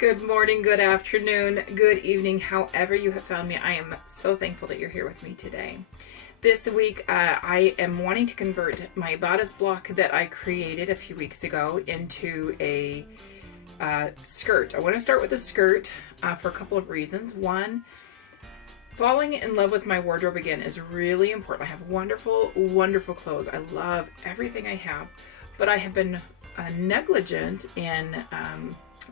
Good morning, good afternoon, good evening, however you have found me. I am so thankful that you're here with me today. This week, I am wanting to convert my bodice block that I created a few weeks ago into a skirt. I want to start with a skirt for a couple of reasons. One, falling in love with my wardrobe again is really important. I have wonderful, wonderful clothes. I love everything I have, but I have been negligent in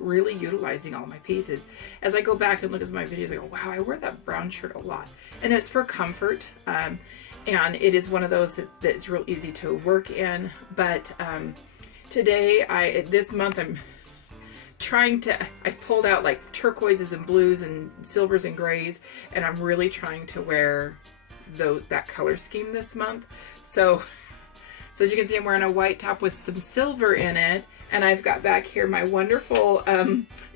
really utilizing all my pieces. As I go back and look at my videos, I go, wow, I wear that brown shirt a lot. And it's for comfort. And it is one of those that's real easy to work in. But today, this month, I pulled out like turquoises and blues and silvers and grays, and I'm really trying to wear that color scheme this month. So as you can see, I'm wearing a white top with some silver in it. And I've got back here my wonderful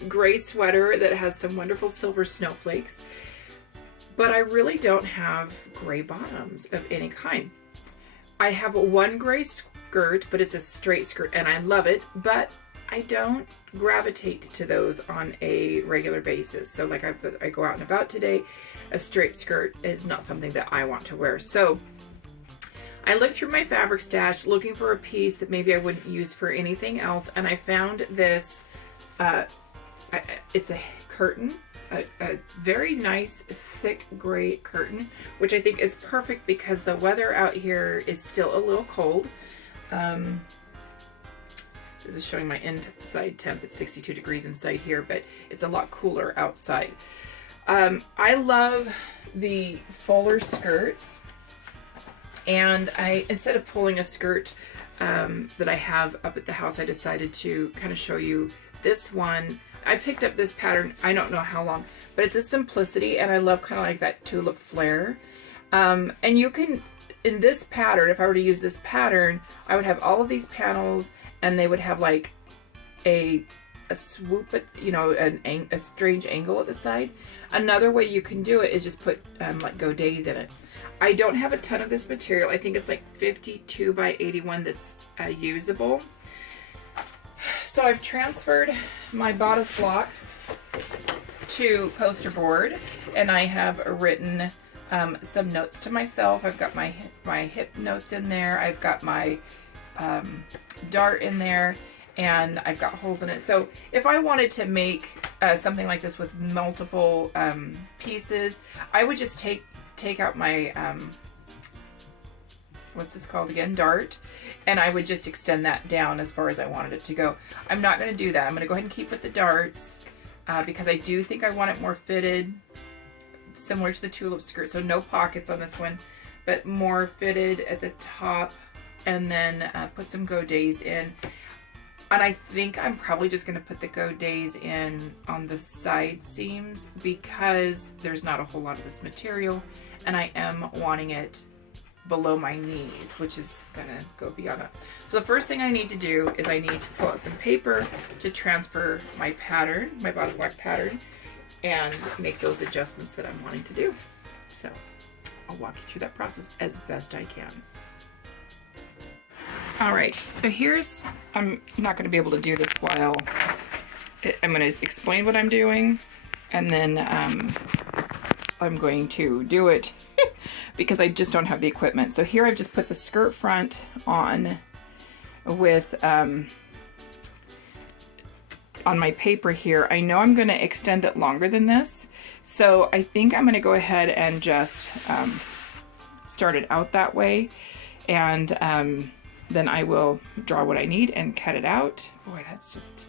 gray sweater that has some wonderful silver snowflakes. But I really don't have gray bottoms of any kind. I have one gray skirt, but it's a straight skirt, and I love it. But I don't gravitate to those on a regular basis. So like I go out and about today, a straight skirt is not something that I want to wear. So I looked through my fabric stash looking for a piece that maybe I wouldn't use for anything else, and I found this, it's a curtain, a very nice thick gray curtain, which I think is perfect because the weather out here is still a little cold. This is showing my inside temp. It's 62 degrees inside here, but it's a lot cooler outside. I love the fuller skirts. And instead of pulling a skirt that I have up at the house, I decided to kind of show you this one. I picked up this pattern, I don't know how long, but it's a simplicity, and I love kind of like that tulip flare. And you can, in this pattern, if I were to use this pattern, I would have all of these panels, and they would have like a swoop at, a strange angle at the side. Another way you can do it is just put like godets in it. I don't have a ton of this material. I think it's like 52 by 81 that's usable. So I've transferred my bodice block to poster board, and I have written some notes to myself. I've got my hip notes in there. I've got my dart in there, and I've got holes in it. So if I wanted to make something like this with multiple pieces, I would just take out my what's this called again, dart, and I would just extend that down as far as I wanted it to go. I'm not going to do that. I'm going to go ahead and keep with the darts because I do think I want it more fitted, similar to the tulip skirt. So no pockets on this one, but more fitted at the top, and then put some godets in. And I think I'm probably just going to put the godets in on the side seams because there's not a whole lot of this material, and I am wanting it below my knees, which is going to go beyond that. So the first thing I need to do is I need to pull out some paper to transfer my pattern, my bodice block pattern, and make those adjustments that I'm wanting to do. So I'll walk you through that process as best I can. All right, so I'm not going to be able to do this while I'm going to explain what I'm doing, and then I'm going to do it because I just don't have the equipment. So here I've just put the skirt front on with, on my paper here. I know I'm going to extend it longer than this, so I think I'm going to go ahead and just start it out that way, and then I will draw what I need and cut it out. Boy, that's just,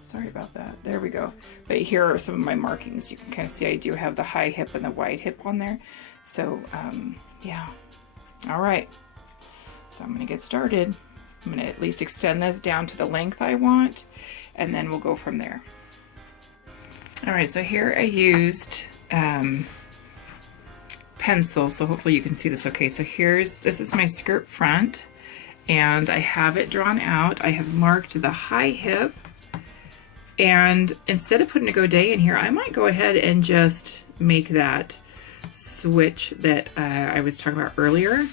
sorry about that. There we go. But here are some of my markings. You can kind of see I do have the high hip and the wide hip on there. So, yeah. All right. So I'm going to get started. I'm going to at least extend this down to the length I want, and then we'll go from there. All right, so here I used pencil, so hopefully you can see this okay. So this is my skirt front, and I have it drawn out. I have marked the high hip, and instead of putting a godet in here, I might go ahead and just make that switch that I was talking about earlier.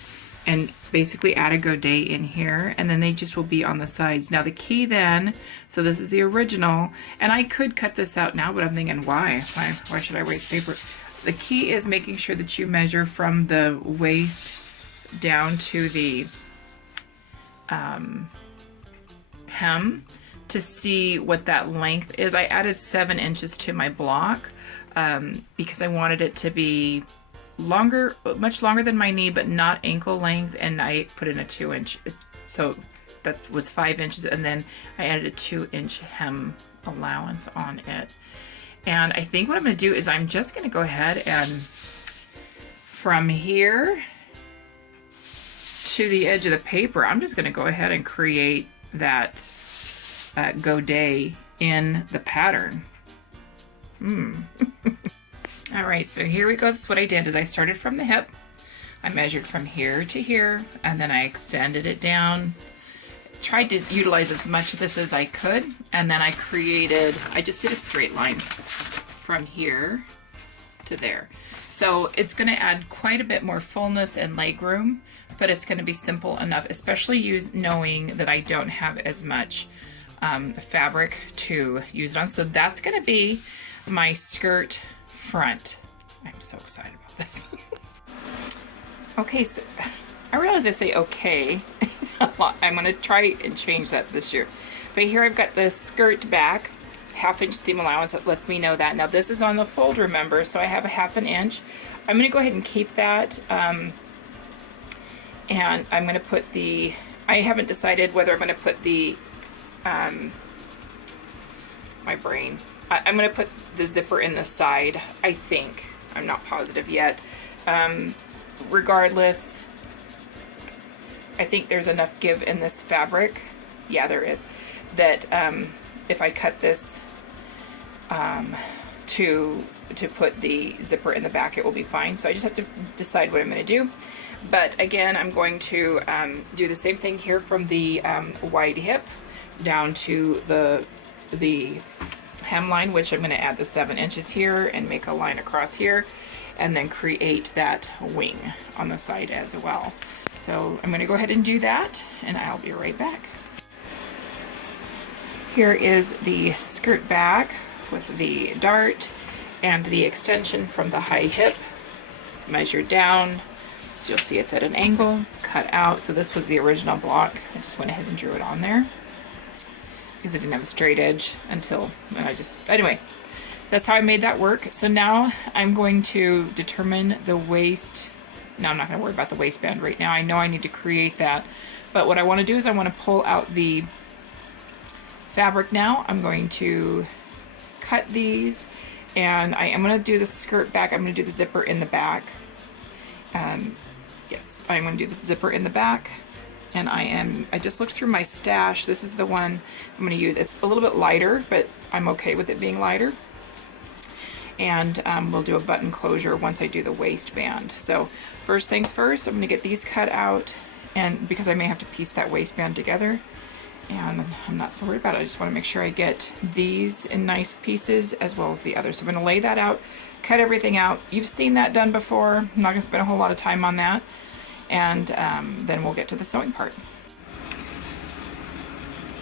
and basically add a godet in here, and then they just will be on the sides. Now the key then, so this is the original, and I could cut this out now, but I'm thinking why should I waste paper? The key is making sure that you measure from the waist down to the hem to see what that length is. I added 7 inches to my block because I wanted it to be longer, much longer than my knee, but not ankle length, and I put in a 2-inch. So that was 5 inches, and then I added a 2-inch hem allowance on it. And I think what I'm going to do is I'm just going to go ahead and from here to the edge of the paper, I'm just going to go ahead and create that godet in the pattern. All right, so here we go. This is what I did is I started from the hip. I measured from here to here, and then I extended it down. Tried to utilize as much of this as I could, and then I just did a straight line from here to there. So it's going to add quite a bit more fullness and leg room, but it's going to be simple enough, especially knowing that I don't have as much fabric to use it on. So that's going to be my skirt front. I'm so excited about this. Okay, so I realize I say okay a lot. I'm going to try and change that this year. But here I've got the skirt back, 1/2 inch seam allowance. That lets me know that. Now this is on the fold, remember, so I have a 1/2 inch. I'm going to go ahead and keep that. And I'm going to put I haven't decided whether I'm going to put my brain. I'm going to put the zipper in the side, I think. I'm not positive yet. Regardless, I think there's enough give in this fabric. Yeah, there is. That if I cut this to put the zipper in the back, it will be fine. So I just have to decide what I'm going to do. But again, I'm going to do the same thing here from the wide hip down to the hemline, which I'm going to add the 7 inches here and make a line across here, and then create that wing on the side as well. So I'm going to go ahead and do that, and I'll be right back. Here is the skirt back with the dart and the extension from the high hip, measured down. So you'll see it's at an angle, cut out. So this was the original block. I just went ahead and drew it on there because I didn't have a straight edge anyway, that's how I made that work. So now I'm going to determine the waist. Now I'm not going to worry about the waistband right now. I know I need to create that, but what I want to do is I want to pull out the fabric now. I'm going to cut these, and I am going to do the skirt back. I'm going to do the zipper in the back. Yes, I'm going to do the zipper in the back. And I just looked through my stash. This is the one I'm going to use. It's a little bit lighter, but I'm okay with it being lighter. And we'll do a button closure once I do the waistband. So first things first, I'm going to get these cut out, and because I may have to piece that waistband together, and I'm not so worried about it. I just want to make sure I get these in nice pieces as well as the others. So I'm going to lay that out, cut everything out. You've seen that done before. I'm not going to spend a whole lot of time on that. And then we'll get to the sewing part.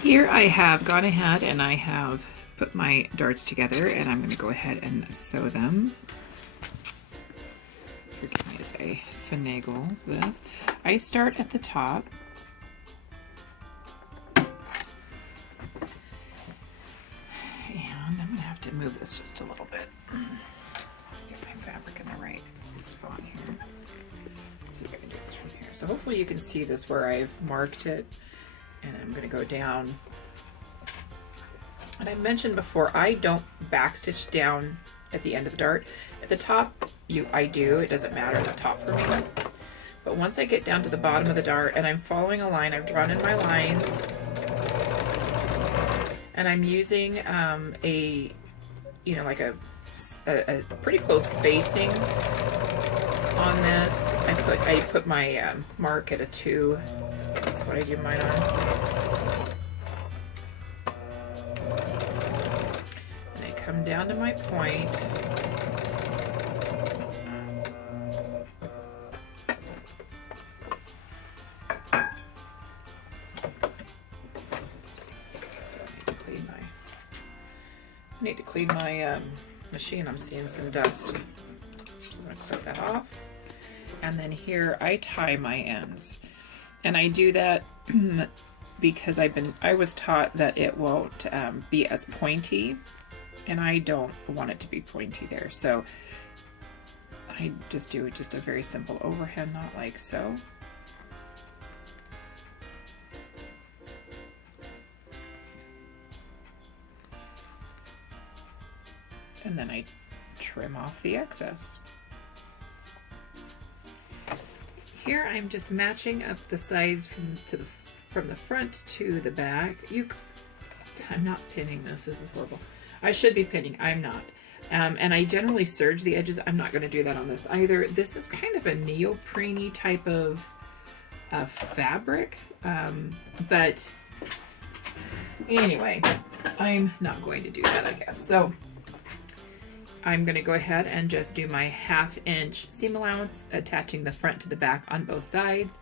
Here I have gone ahead and I have put my darts together, and I'm going to go ahead and sew them. Forgive me as I finagle this. I start at the top. And I'm going to have to move this just a little bit. Get my fabric in the right spot here. See if I can do this from here. So hopefully you can see this where I've marked it, and I'm going to go down. And I mentioned before, I don't backstitch down at the end of the dart. At the top, I do. It doesn't matter at the top for me. But once I get down to the bottom of the dart and I'm following a line, I've drawn in my lines, and I'm using like a pretty close spacing on this. I put my mark at a 2. That's what I do mine on. And I come down to my point. I need to clean my machine. I'm seeing some dust. So I'm going to clip that off. And then here I tie my ends. And I do that because I was taught that it won't be as pointy, and I don't want it to be pointy there. So I just do just a very simple overhand knot like so. And then I trim off the excess. Here I'm just matching up the sides from the front to the back. I'm not pinning this. This is horrible. I should be pinning. I'm not. And I generally serge the edges. I'm not going to do that on this either. This is kind of a neoprene type of fabric. But anyway, I'm not going to do that, I guess. So I'm going to go ahead and just do my 1/2 inch seam allowance, attaching the front to the back on both sides.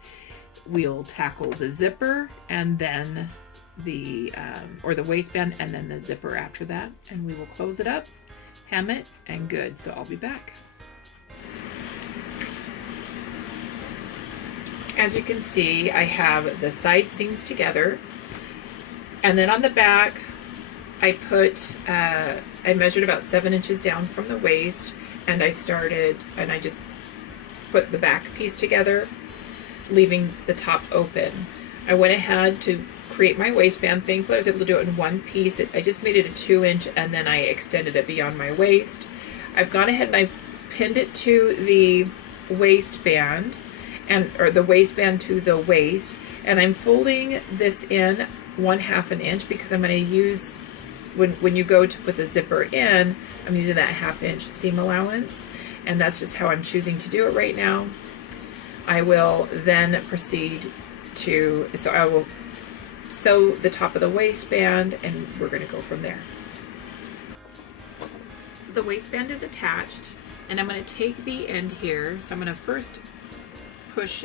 We'll tackle the zipper and then the waistband and then the zipper after that, and we will close it up, hem it, and good. So I'll be back. As you can see, I have the side seams together, and then on the back I measured about 7 inches down from the waist, and I just put the back piece together, leaving the top open. I went ahead to create my waistband. Thankfully, I was able to do it in one piece. I just made it a 2 inch, and then I extended it beyond my waist. I've gone ahead and I've pinned it to the waistband, or the waistband to the waist, and I'm folding this in 1/2 inch because I'm going to use, when you go to put the zipper in, I'm using that 1/2 inch seam allowance, and that's just how I'm choosing to do it right now. I will then proceed to, so I will sew the top of the waistband, and we're going to go from there. So the waistband is attached, and I'm going to take the end here. So I'm going to first push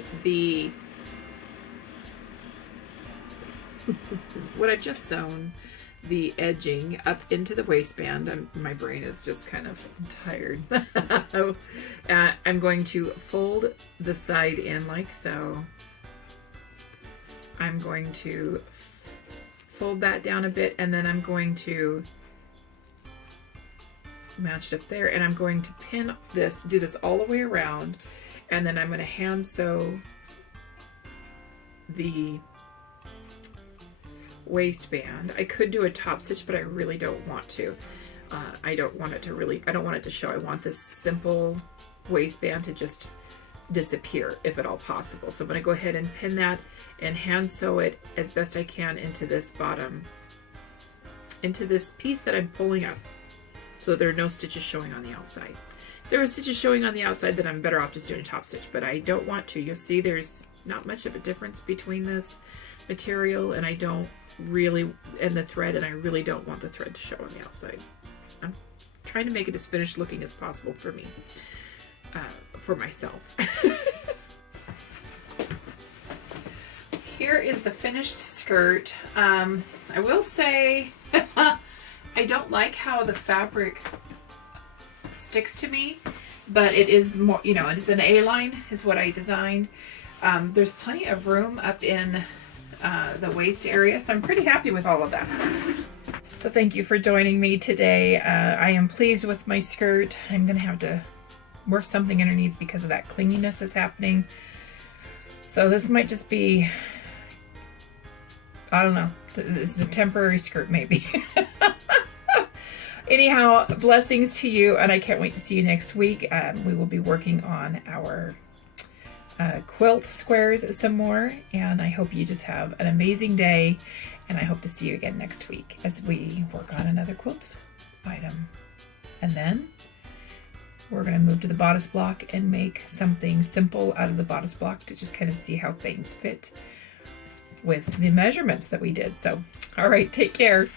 what I've just sewn, the edging up into the waistband. My brain is just kind of tired. I'm going to fold the side in like so. I'm going to fold that down a bit, and then I'm going to match it up there, and I'm going to pin this, do this all the way around, and then I'm going to hand sew the waistband. I could do a top stitch, but I really don't want to. I don't want it to show. I want this simple waistband to just disappear if at all possible. So I'm going to go ahead and pin that and hand sew it as best I can into this piece that I'm pulling up, so that there are no stitches showing on the outside. If there are stitches showing on the outside, then I'm better off just doing a top stitch, but I don't want to. You'll see there's not much of a difference between this material and the thread, and I really don't want the thread to show on the outside. I'm trying to make it as finished looking as possible for me, for myself. Here is the finished skirt. I will say I don't like how the fabric sticks to me, but it is more, it is an A-line is what I designed. There's plenty of room up in the waist area, so I'm pretty happy with all of that. So thank you for joining me today. I am pleased with my skirt. I'm gonna have to work something underneath because of that clinginess that's happening. So this might just be, I don't know, this is a temporary skirt maybe. Anyhow, blessings to you, and I can't wait to see you next week. We will be working on our quilt squares some more, and I hope you just have an amazing day, and I hope to see you again next week as we work on another quilt item. And then we're going to move to the bodice block and make something simple out of the bodice block to just kind of see how things fit with the measurements that we did. So, all right, take care.